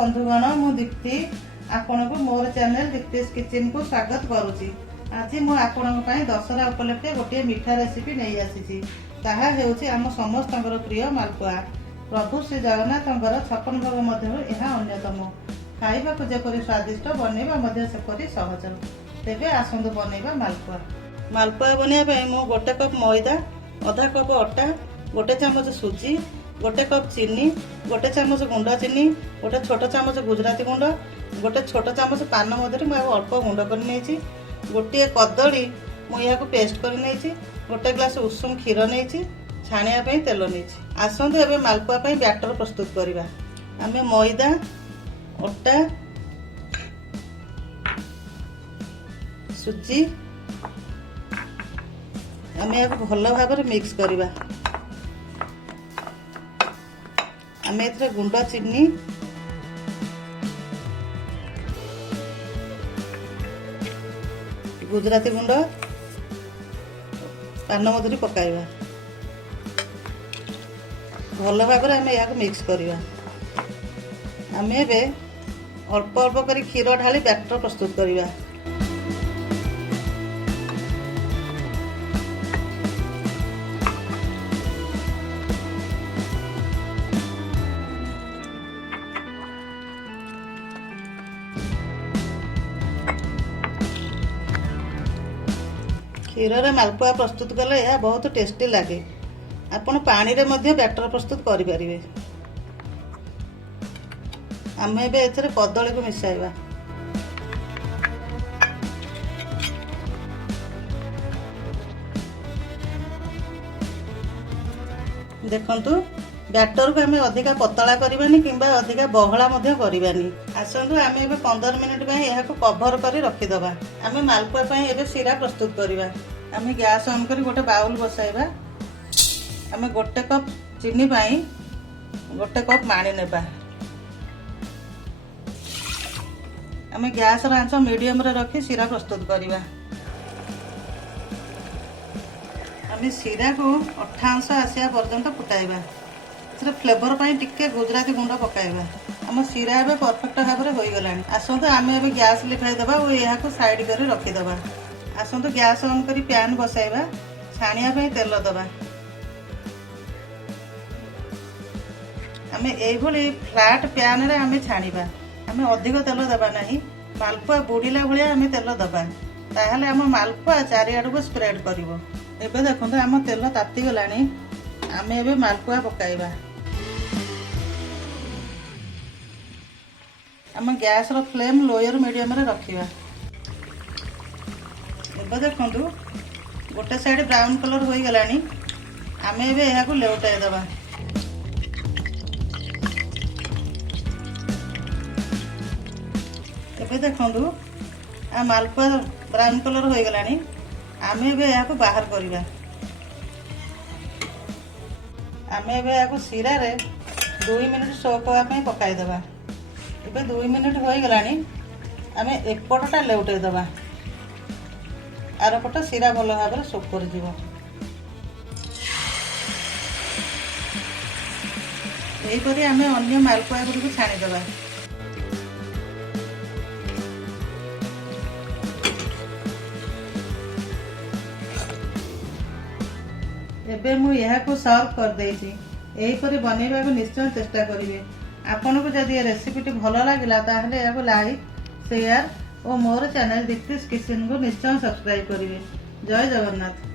बंधुगण मु दीप्ति आपण को मोर चैनल दीप्तिस किचन को स्वागत करुच्ची। आज मु आपण दशहरा उपलक्षे गोटे मीठा रेसिपी नहीं आसी ताहा हेउची आम समस्त प्रिय मालपुआ। प्रभु श्री जगन्नाथ 56 भोग मध्य यह अन्यतम। खाइबा को जेपरि स्वादिष्ट बनैबा सेपरि सहज। तेबे आसंतु बनैबा मालपुआ। मालपुआ बनैबा मु गोटे कप मैदा, आधा कप अटा, गोटे चामच सुजी, गोटे कप चीनी, गोटे चामच गुंड चीनी, गोटे छोट चामच गुजराती गुंड, गोटे छोट चामच पान मधुरी मुझे अल्प गुंड कर गोटे कदली मुझे पेस्ट कर गोटे ग्लास उषुम क्षीर नहीं छाणिया तेल नहीं। आसतु एवं मालपुआ बैटर प्रस्तुत करवा। आम मैदा, अटा, सुजी आम या भल भाव मिक्स करवा। आम ए गुंड चीनी, गुजराती गुंड, पान मधुरी पकाइबा। भल भाव आम या मिक्स करवा। आम ए अल्प अल्प कर क्षीर ढाली बैटर प्रस्तुत करवा। क्षीर रे मालपुआ प्रस्तुत कले यह बहुत टेस्टी लगे। आपण पानी रे मध्य बैटर प्रस्तुत करि परिबे। आम एबे एथरे कदली को मिसाइबा। देखंतु बैटर को आम अधिका पतला करबानी किंबा अधिका बहला मध्य करबानी। आसंतु आम एबे 15 मिनिट पय यहा को कवर करी रखि दबा। आम मालपुआ पय एबे सिरा प्रस्तुत करबा। आम गैस ऑन करी गोटे बाउल बसाइबा। आम गोटे कप चीनी पय गोटे कप पानी नेबा। आम गैस आंच मीडियम रे रखी सिरा प्रस्तुत करबा। आम सिरा को अठा अंश आसिया पर्यंत फुटाइबा। फ्लेवर पाई टिके गुजराती गुंड पकाइबा। आम सिरा एबे परफेक्ट भाव में हो गलानी। आसतु आम एबे गैस लिखाई दबा और यहा को साइड कर रखी दबा। आसतु गैस ऑन करी पैन बसाइबा। छाणिया पे तेल दबा। आम एभली फ्लैट पैन रे आम छाणीबा। आम अधिक तेल दबा नहीं। मालपुआ बुड़ीला भलिया आम तेल दबा। ताहले आम मालपुआ चारिआडू को स्प्रेड करिवो। एबे देखंतु आम तेल ताती गलानी। आम एबे मालपुआ पकाइबा। आम गैस रो फ्लेम लोअर मीडियम रे रखिबा। एबे देखंतु गोटे साइड ब्राउन कलर होई गलानी। आम एबे एहा को लेउटाई दबा। एबे देखंतु आ मालपुआ ब्राउन कलर होई गलानी। आम एबे एहा को बाहर करिबा। आम एबे एहा को सिरा रे 2 मिनिट सोक होआ पई पकाई दबा। एबे 2 मिनिट हो गलानी। आम एपटा लेउटाई दबा। आर पट सिरा भल भाव में सोक कर जीवो। एहीपरि आम अन्य मालपुआ गुड़ी को छाणी दबा। एबे मु यहा को सर्व कर देइछि। एहीपरि बनैबा को निश्चय चेष्टा करिवे। आपन को जदि रेसिपी भल लगिला ताहले याको लाइक, शेयर और मोर चैनल दीप्तिस किचन को निश्चय सब्सक्राइब करिवे। जय जगन्नाथ।